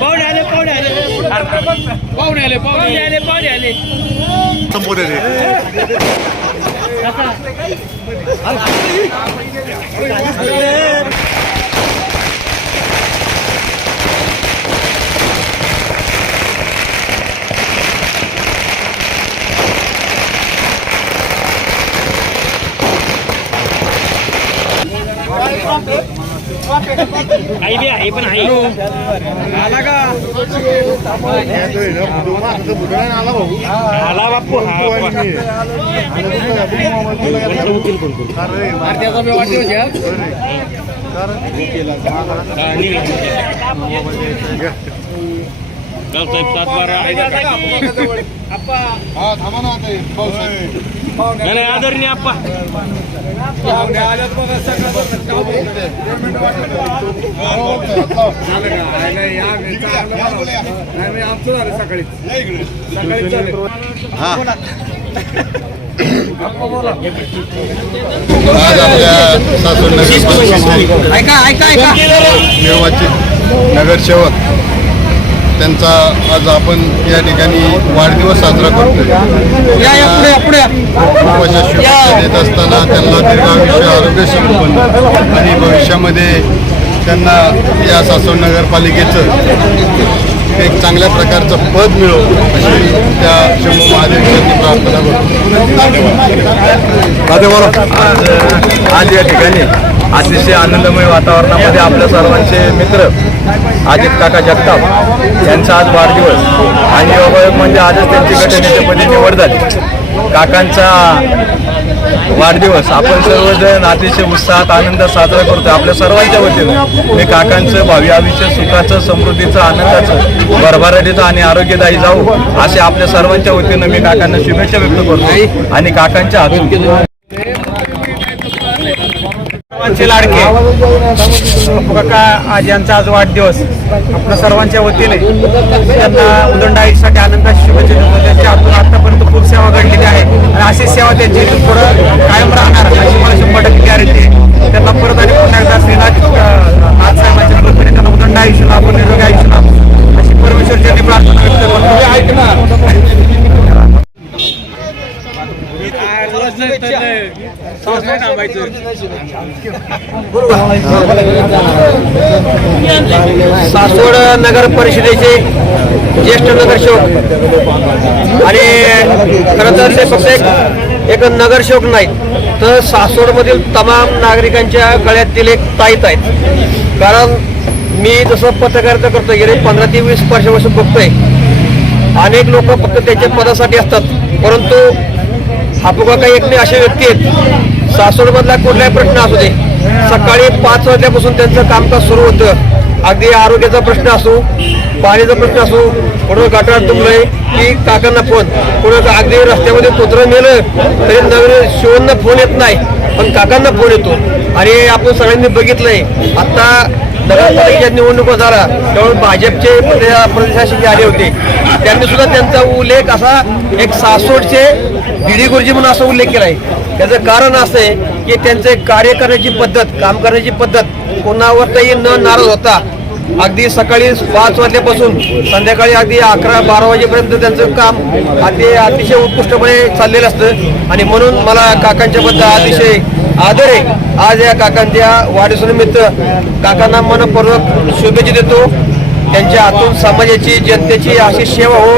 पाहुणे आले पाहुणे आले. पाहुणे आले पाहुणे आले पाहुणे आले. आई बी आहे पण आई. आला का? आला बापू हा भारतीयाचा बी वाढदिवस आहे गावसाहेब सात बारा नाही नाही, आदरणीय आप्पा. ऐका ऐका ऐका. निर्वाचित नगरसेवक त्यांचा आज आपण या ठिकाणी वाढदिवस साजरा करतोय. या या देत असताना त्यांना दीर्घायुष्य आरोग्य संपन्न आणि भविष्यामध्ये त्यांना या सासवड नगरपालिकेचं एक चांगल्या प्रकारचं पद मिळो अशी त्या शंभू महादेवांनी प्रार्थना करतो. आज आज या ठिकाणी अतिशय आनंदमय वातावरणामध्ये आपल्या सर्वांचे मित्र अजित काका जगताप यांचा आज वाढदिवस. आणि योगायोग म्हणजे आजच त्यांची गटनेतेपदी निवड झाली काकांचा वाढदिवस. आपण सर्वजण अतिशय उत्साहात आनंद साजरा करतो आपल्या सर्वांच्या वतीनं. मी काकांचं भावी आयुष्य सुखाचं समृद्धीचं आनंदाचं भरभराटीचं आणि आरोग्यदायी जाऊ असे आपल्या सर्वांच्या वतीनं मी काकांना शुभेच्छा व्यक्त करतो आणि काकांच्या हातून लाडके. काका आज यांचा आज वाढदिवस. आपल्या सर्वांच्या वतीने त्यांना उदंड आयुष्यासाठी आनंदाची शुभेच्छा देतो त्यांच्या हातून आतापर्यंत खूप सेवा घडलेली आहे आणि सासवड नगर परिषदेचे ज्येष्ठ नगरसेवक आणि खरं तर ते फक्त एक एक नगरसेवक नाही तर सासवडमधील तमाम नागरिकांच्या गळ्यातील एक ताईत आहेत. कारण मी जसं पत्रकारिता करतो गेले पंधरा ते वीस वर्षापासून बघतोय अनेक लोक फक्त त्यांच्या पदासाठी असतात परंतु हापुका काही एक नाही असे व्यक्ती आहेत. सासवडमधला कुठलाही प्रश्न असू दे. सकाळी पाच वाजल्यापासून त्यांचं कामकाज सुरू होतं. अगदी आरोग्याचा प्रश्न असो पाण्याचा प्रश्न असो कोणाला गटार तुंबलंय की काकांना फोन. कोणाचा अगदी रस्त्यामध्ये कुत्रं नेलं तरी नवीन शिवणला फोन येत नाही पण काकांना फोन येतो. आणि आपण सगळ्यांनी बघितलंय आत्ता नगरपालिकेच्या निवडणुका झाला त्यामुळे भाजपचे प्रदेशाशी आले होते. त्यांनी सुद्धा त्यांचा उल्लेख असा एक सासवडचे गिडी गुरुजी म्हणून असा उल्लेख केला आहे त्याचं कारण असं आहे की त्यांचे कार्य करण्याची पद्धत काम करण्याची पद्धत कोणावरही न नाराज होता अगदी सकाळी पाच वाजल्यापासून संध्याकाळी अगदी अकरा बारा वाजेपर्यंत त्यांचं काम अति अतिशय उत्कृष्टपणे चाललेलं असतं. आणि म्हणून मला काकांच्या बद्दल अतिशय आदर आहे. आज या काकांच्या वाढदिवसानिमित्त काकांना मनपूर्वक शुभेच्छा देतो. त्यांच्या हातून समाजाची जनतेची अशी सेवा हो.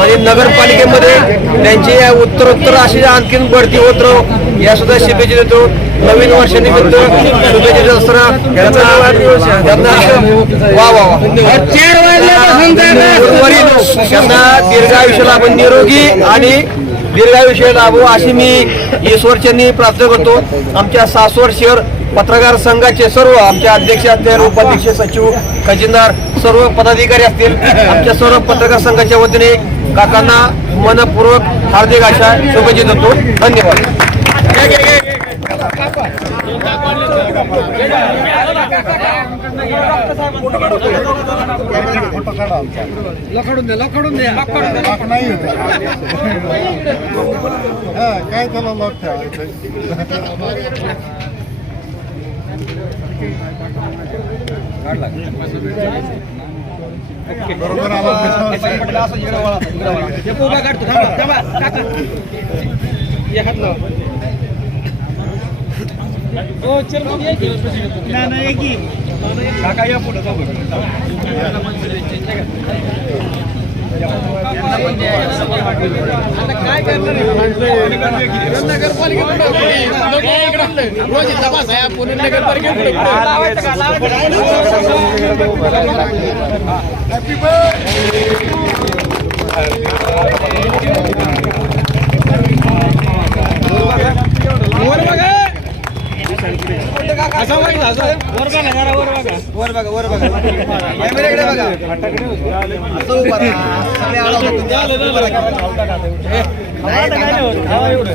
आणि नगरपालिकेमध्ये त्यांची या उत्तरोत्तर अशी आणखीन बढती होत राहो. या सुद्धा शुभेच्छा देतो नवीन वर्षानिमित्त शुभेच्छा देत त्यांना वा वा त्यांना दीर्घायुष्य लाभ निरोगी आणि दीर्घायुष्य लाभो अशी मी ईश्वरच्यांनी प्रार्थना करतो. आमच्या सासवड शहर पत्रकार संघाचे सर्व आमच्या अध्यक्ष असतील उपाध्यक्ष सचिव खजिनदार सर्व पदाधिकारी असतील आमच्या सर्व पत्रकार संघाच्या वतीने काकांना मनपूर्वक हार्दिक अशा शुभेच्छा देतो. धन्यवाद. लकडून द्या लकडून द्या नाही काय त्याला लॉक ठेवायचं बरोबर आला. उभा काढतो थांबा थांबा. काका ये पुढं काय करणार इकडं. रोज तपास आहे पुणे नगरपालिकेकडे लावायचं का लावायचं वर बघा असं बघ वर बघा जरा वर बघा वर बघा वर बघा कॅमेऱ्याकडे बघा असं राहा. सगळे राहा. एवढं.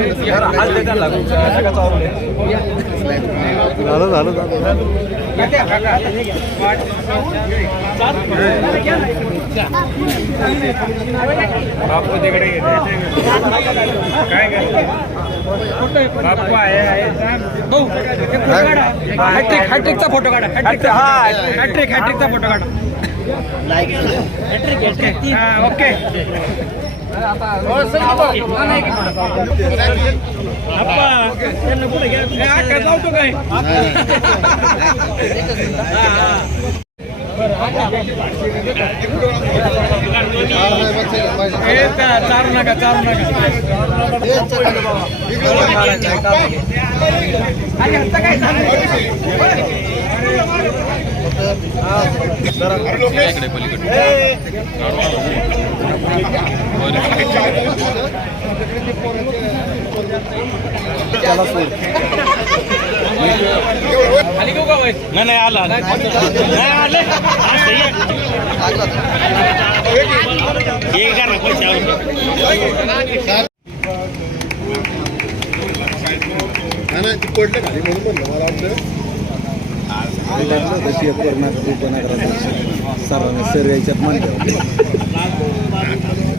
झालं झालं हॅट्रिक हॅट्रिकचा फोटो काढा हॅट्रिक हॅट्रिक हॅट्रिकचा फोटो काढा. ओके चारू नका चारू नका आता काय इकडे पलीकडे नाही नाही आला नाही आले हे करा, पैसे नाही, ती पडलं खाली म्हणून म्हणलं मला वाटलं कशी एक करणार ते पण सरांना सर यायच्यात म्हणतात